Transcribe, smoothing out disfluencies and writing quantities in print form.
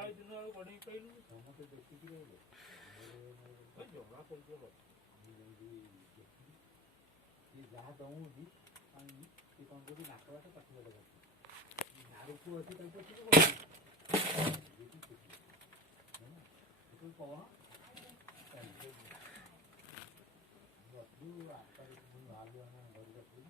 ସମସ୍ତେ ଦେଖିକି ରହିଲେ ଜଣା ପଡ଼ିଯିବ ସିଏ ଯାହା ଦଉଁଛି ପାଣି ସିଏ କ'ଣ କରୁଛି ନାକ ବାଟ ପାଖି ବାଟ କରୁଛି ନାଳକୁ ଅଛି ତାକୁ ପଚିକି ପଡ଼ୁଛି ପବନ ଚାଲିଛି ଆଠଟାରେ ପୁଣି ବାହାରିଲୁ ଆମେ ଘରକୁ ଆସିଲୁ